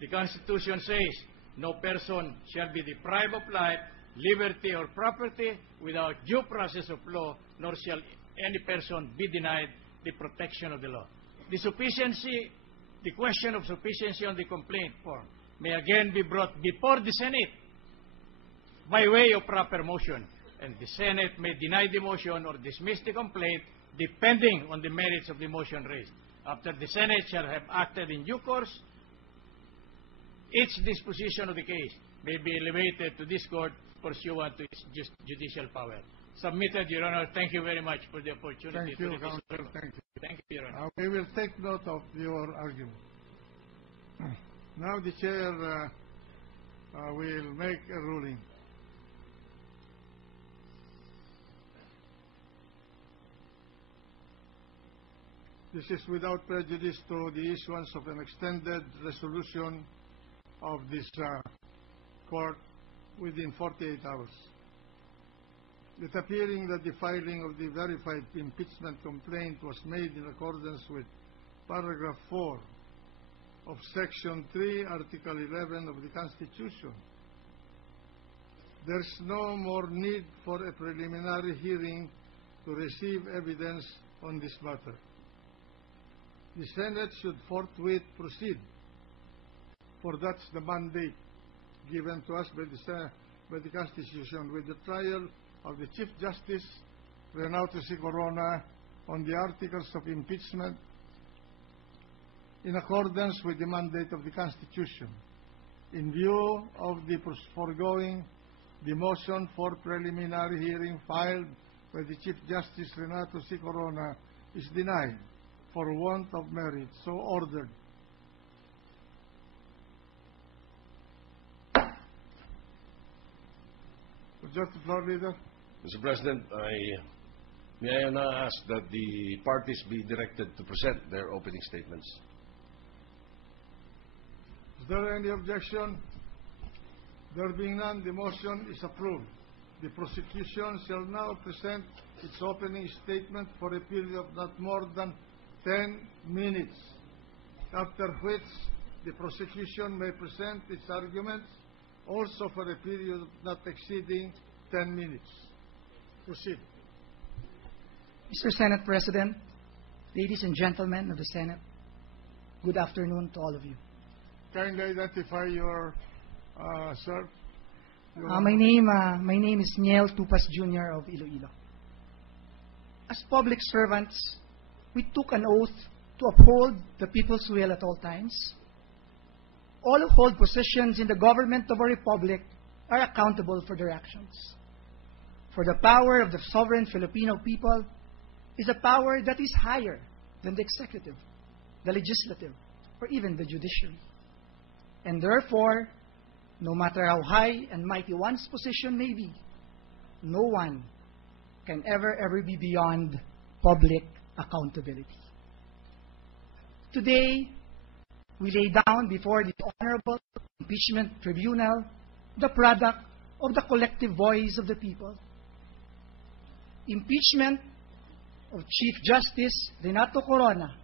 The Constitution says, no person shall be deprived of life, liberty, or property without due process of law, nor shall any person be denied the protection of the law. The question of sufficiency on the complaint form may again be brought before the Senate by way of proper motion, and the Senate may deny the motion or dismiss the complaint depending on the merits of the motion raised. After the Senate shall have acted in due course, each disposition of the case may be elevated to this court pursuant to its judicial power. Submitted, Your Honor. Thank you very much for the opportunity. Thank you, Counsel. Thank you. Thank you, Your Honor. We will take note of your argument. Now the Chair will make a ruling. This is without prejudice to the issuance of an extended resolution of this court within 48 hours. It appearing that the filing of the verified impeachment complaint was made in accordance with paragraph 4 of Section 3, Article 11 of the Constitution, there's no more need for a preliminary hearing to receive evidence on this matter. The Senate should forthwith proceed, for that's the mandate given to us by the Constitution, with the trial of the Chief Justice Renato C. Corona on the articles of impeachment in accordance with the mandate of the Constitution. In view of the foregoing, the motion for preliminary hearing filed by the Chief Justice Renato C. Corona is denied for want of merit, so ordered. Just the floor, Leader. Mr. President, may I now ask that the parties be directed to present their opening statements. Is there any objection? There being none, the motion is approved. The prosecution shall now present its opening statement for a period of not more than 10 minutes, after which the prosecution may present its arguments also for a period not exceeding 10 minutes. Proceed. Mr. Senate President, ladies and gentlemen of the Senate, good afternoon to all of you. Kindly identify your sir. My name is Niel Tupas Jr. of Iloilo. As public servants, we took an oath to uphold the people's will at all times. All who hold positions in the government of a republic are accountable for their actions. For the power of the sovereign Filipino people is a power that is higher than the executive, the legislative, or even the judiciary. And therefore, no matter how high and mighty one's position may be, no one can ever be beyond public accountability. Today, we lay down before the Honorable Impeachment Tribunal the product of the collective voice of the people. Impeachment of Chief Justice Renato Corona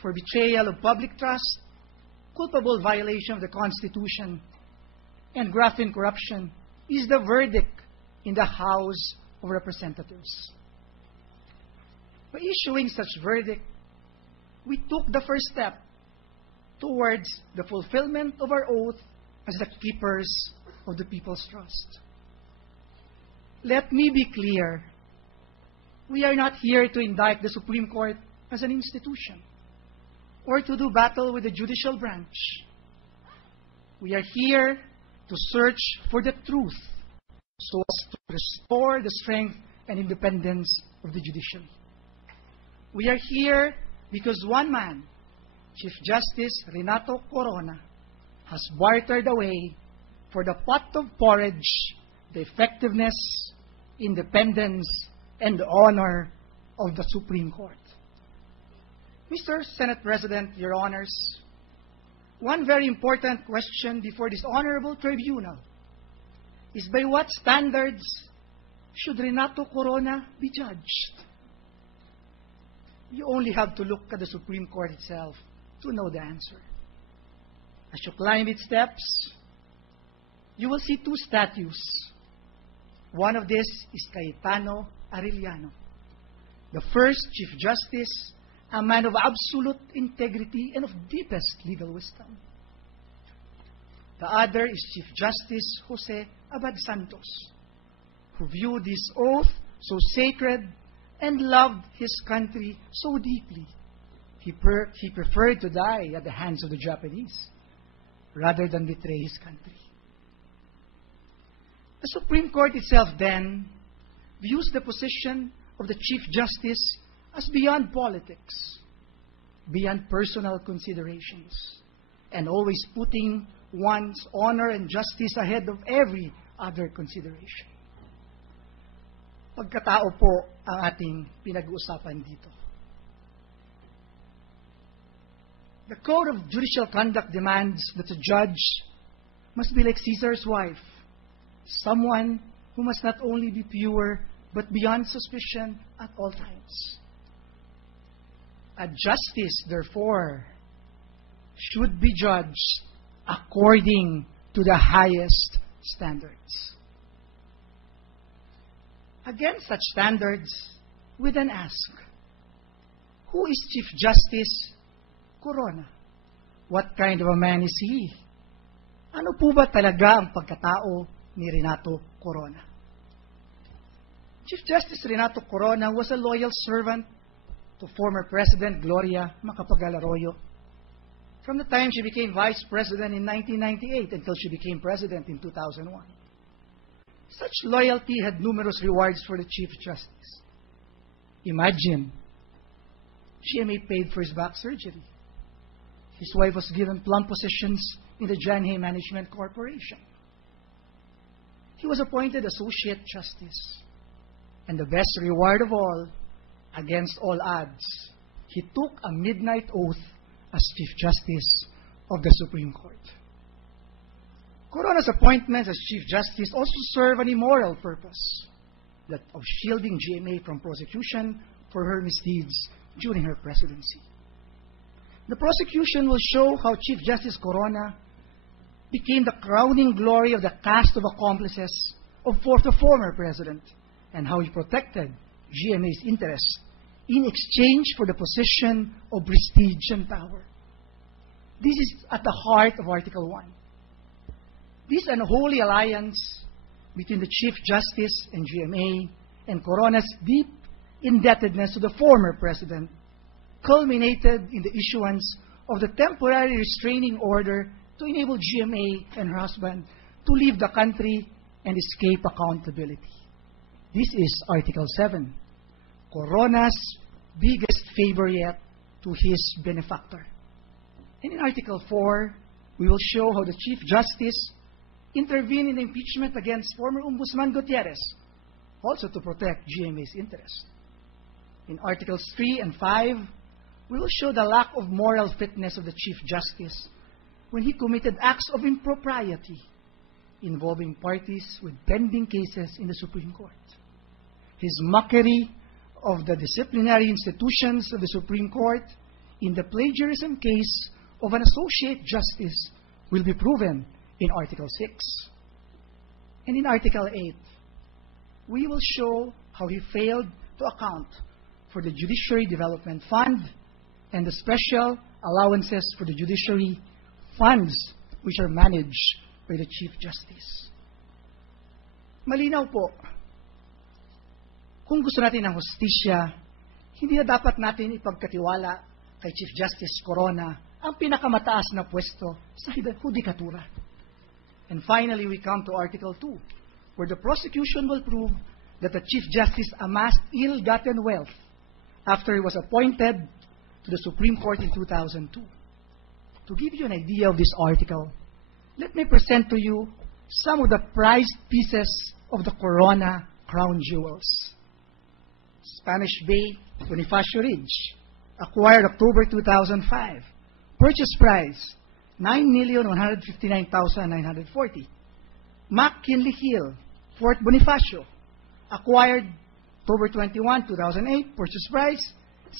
for betrayal of public trust, culpable violation of the Constitution, and graft in corruption is the verdict in the House of Representatives. By issuing such verdict, we took the first step towards the fulfillment of our oath as the keepers of the people's trust. Let me be clear. We are not here to indict the Supreme Court as an institution or to do battle with the judicial branch. We are here to search for the truth so as to restore the strength and independence of the judiciary. We are here because one man, Chief Justice Renato Corona, has bartered away for the pot of porridge the effectiveness independence, and the honor of the Supreme Court. Mr. Senate President, Your Honors, one very important question before this honorable tribunal is by what standards should Renato Corona be judged? You only have to look at the Supreme Court itself to know the answer. As you climb its steps, you will see two statues. One of these is Cayetano Arellano, the first Chief Justice, a man of absolute integrity and of deepest legal wisdom. The other is Chief Justice Jose Abad Santos, who viewed his oath so sacred and loved his country so deeply. He preferred to die at the hands of the Japanese rather than betray his country. The Supreme Court itself then views the position of the Chief Justice as beyond politics, beyond personal considerations, and always putting one's honor and justice ahead of every other consideration. Pagkatao po ang ating pinag-uusapan dito. The Code of Judicial Conduct demands that the judge must be like Caesar's wife, someone who must not only be pure, but beyond suspicion at all times. A justice, therefore, should be judged according to the highest standards. Against such standards, we then ask, who is Chief Justice Corona? What kind of a man is he? Ano po ba talaga ang pagkatao ni Renato Corona? Chief Justice Renato Corona was a loyal servant to former President Gloria Macapagal-Arroyo from the time she became Vice President in 1998 until she became President in 2001. Such loyalty had numerous rewards for the Chief Justice. Imagine, GMA paid for his back surgery. His wife was given plum positions in the John Hay Management Corporation. He was appointed Associate Justice. And the best reward of all, against all odds, he took a midnight oath as Chief Justice of the Supreme Court. Corona's appointment as Chief Justice also served an immoral purpose, that of shielding GMA from prosecution for her misdeeds during her presidency. The prosecution will show how Chief Justice Corona became the crowning glory of the cast of accomplices of the former president, and how he protected GMA's interests in exchange for the position of prestige and power. This is at the heart of Article 1. This unholy alliance between the Chief Justice and GMA and Corona's deep indebtedness to the former president culminated in the issuance of the temporary restraining order to enable GMA and her husband to leave the country and escape accountability. This is Article 7, Corona's biggest favor yet to his benefactor. And in Article 4, we will show how the Chief Justice intervened in the impeachment against former Ombudsman Gutierrez, also to protect GMA's interests. In Articles 3 and 5, we will show the lack of moral fitness of the Chief Justice when he committed acts of impropriety involving parties with pending cases in the Supreme Court. His mockery of the disciplinary institutions of the Supreme Court in the plagiarism case of an associate justice will be proven in Article 6. And in Article 8, we will show how he failed to account for the Judiciary Development Fund and the special allowances for the judiciary funds which are managed by the Chief Justice. Malinaw po, kung gusto natin ng hustisya, hindi na dapat natin ipagkatiwala kay Chief Justice Corona ang pinakamataas na pwesto sa hudikatura. And finally, we come to Article 2, where the prosecution will prove that the Chief Justice amassed ill-gotten wealth after he was appointed to the Supreme Court in 2002. To give you an idea of this article, let me present to you some of the prized pieces of the Corona Crown Jewels. Spanish Bay, Bonifacio Ridge, acquired October 2005. Purchase price, $9,159,940. McKinley Hill, Fort Bonifacio, acquired October 21, 2008. Purchase price,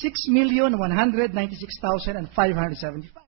$6,196,575.